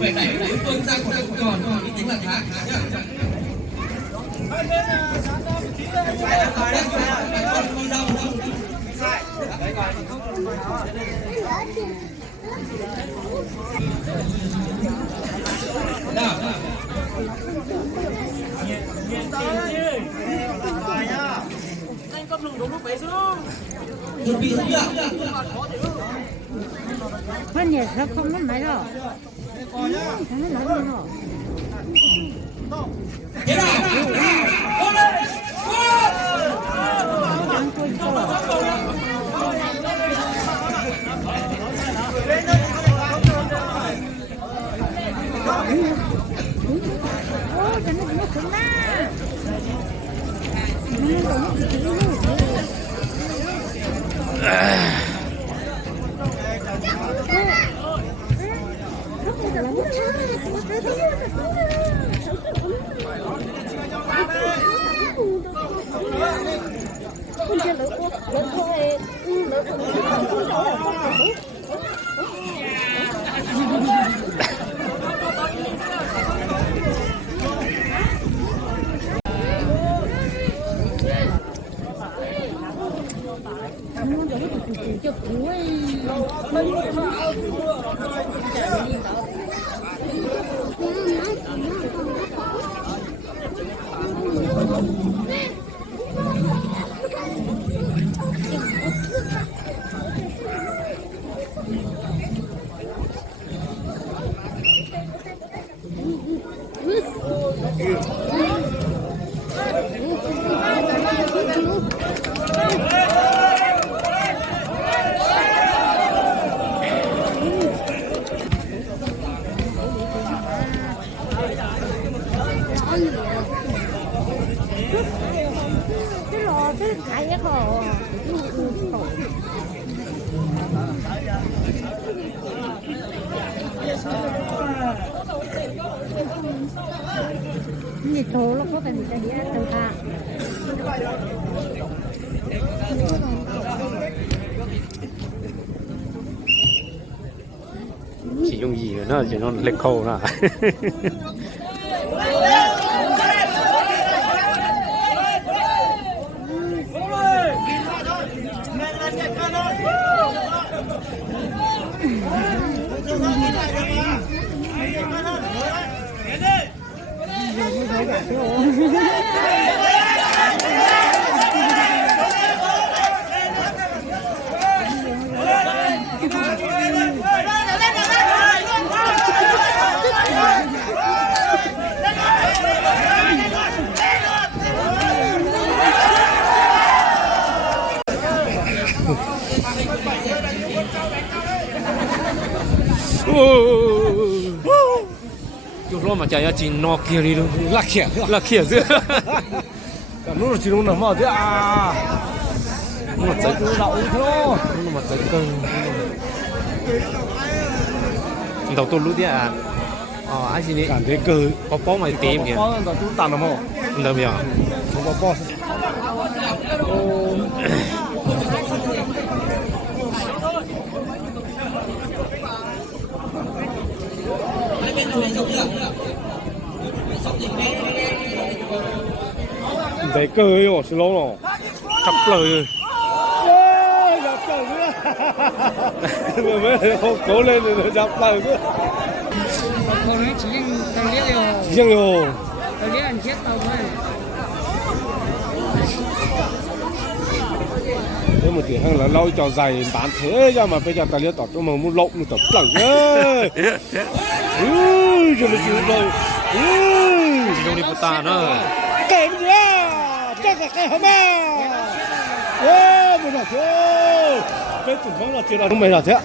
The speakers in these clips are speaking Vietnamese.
phải đẩy đối phương ra khỏi vòng tròn thì tính là thắng nhá. Anh có lùng đúng lúc đấy không? Chuẩn bị chưa? phân nhiệt nó không nó máy đâu. Thằng nó nói đâu. Thế nào? Nhiệt thố nó có phải mình ta đi ăn từ ta. chỉ dùng gì nữa chỉ nó lệch khâu nữa. Chút lo mà chạy ra chỉ nọ kia đi đâu là khỉa giữa cả lúc chỉ đúng là mỏ thế à mà chạy cứ đậu thôi nhưng mà chạy cân đầu tôi lúc đi à anh xin đi cảm thấy cơ có mày tìm kìa có chúng ta là mỏ đâu bây giờ không có thấy cơ ấy rồi xin lỗi rồi chập lời vừa mới không cố lên rồi nó chập lời nữa Còn nó chỉ tao liếc rồi. riêng rồi Tao liếc ăn chết tao thôi. thế một tiếng hàng là lâu trò dày bán thế ra mà bây giờ ta liếc tỏ cho mà muốn lộn một tập lẳng ơi cho nó chịu rồi chỉ dùng đi phụ ta nữa kém gì à chắc là cái hả ba mình là thế cái tụi nó là chưa là mày là thế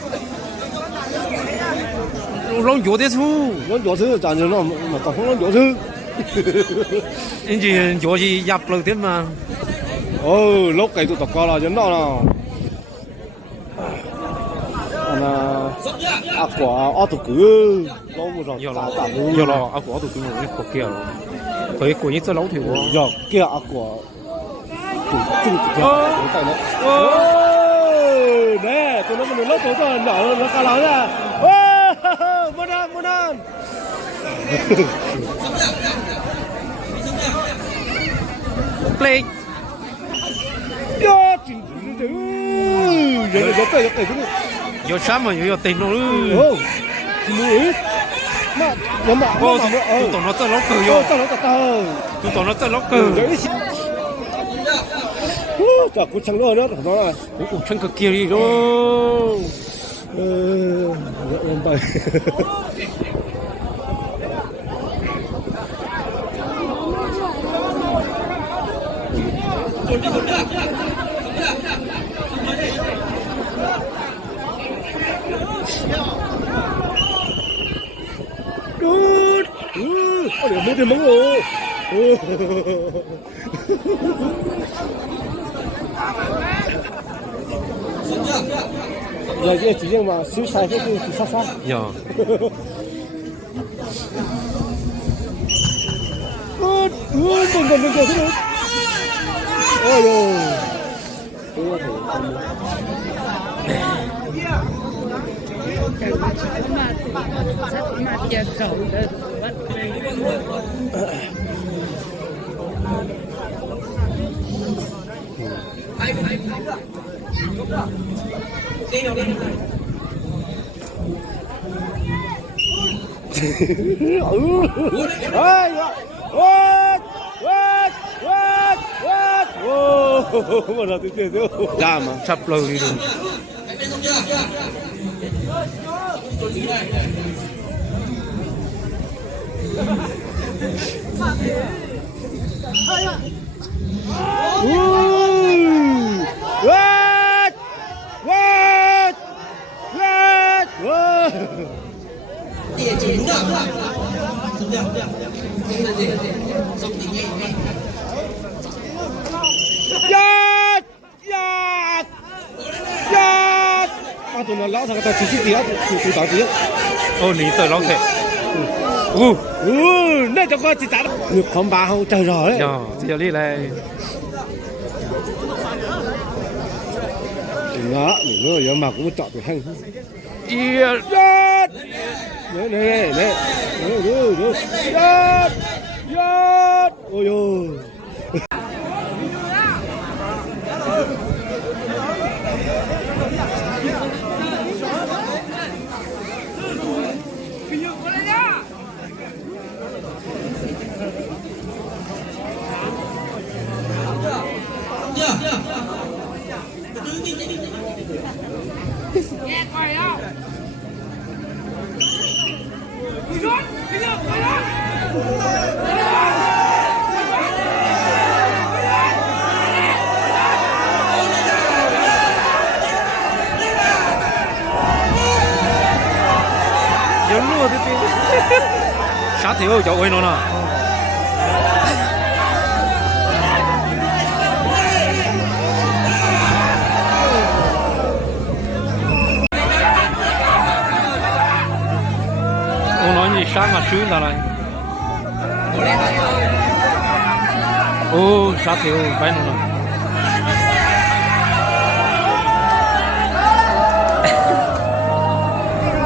龙脚的粗，我脚车站着那嘛，到风浪脚车。人家脚是压不了的嘛。哦，老cây tụi tao coi là dân đó nào. À quả ở tụi cứ lâu một rồi. Giờ là à quả tụi cứ một cái kia rồi. Cái quả như cái lâu thì quá. Giờ kia à quả. Tụi chung tụi tay nó. Nè, tụi nó mình lót tụi tao nhỏ nó cả lắm nha. Muốn ăn. Play. Ya, chính giờ cái Giờ sáng mà giờ tiền nó. Chính nữa. Mà tụi nó tới lóc cười vô. Tụi nó tới lóc cười. Chả cũng chẳng nữa nó là. Cũng chân cực kia đi rồi. Lên tay. Good. Để mua món rồi. Giờ chỉ riêng mà xíu sai cái thì sát. Dạ. Good. Đừng thế nữa. Ôi ôi. mà giờ cậu được bắt mà là tuyệt vời Ra mà sắp lơ đi luôn. Địa chỉ đúng không? Đúng không? Xong thì nghe. À tụi nó lão sao người ta chỉ tiếc tụi tao tiếc. Ô lý tới lóc thế. Nè cho con chỉ trả được không bà không trời rồi đấy. Dạ, giờ đi này. Đó, nữa giờ mà cũng chọn được hành. Iya. Nè. Ôi ôi. Nghe coi không? Đi xuống, đi xuống, đi xuống. Giờ lùa thì tiền. Sát thiếu chỗ quay nó nè. Ông nói gì sáng mà sướng ra này. Ô sát thiếu quay nó nè.